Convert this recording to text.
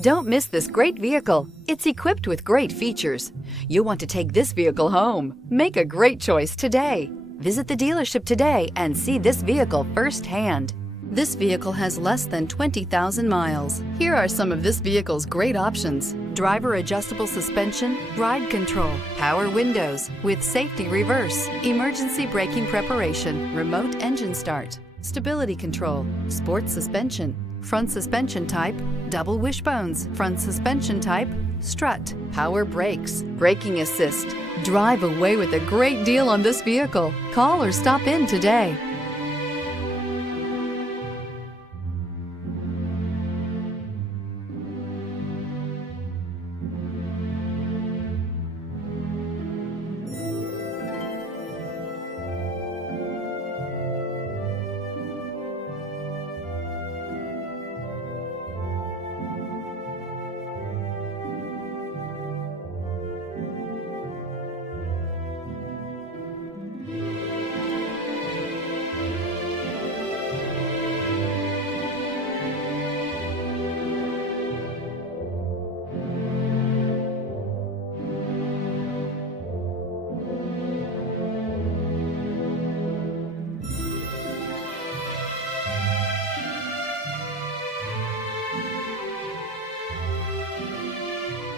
Don't miss this great vehicle. It's equipped with great features. You'll want to take this vehicle home. Make a great choice today. Visit the dealership today and see this vehicle firsthand. This vehicle has less than 20,000 miles. Here are some of this vehicle's great options: driver adjustable suspension, ride control, power windows with safety reverse, emergency braking preparation, remote engine start, stability control, sports suspension, front suspension type, double wishbones, front suspension type, strut, power brakes, braking assist. Drive away with a great deal on this vehicle. Call or stop in today.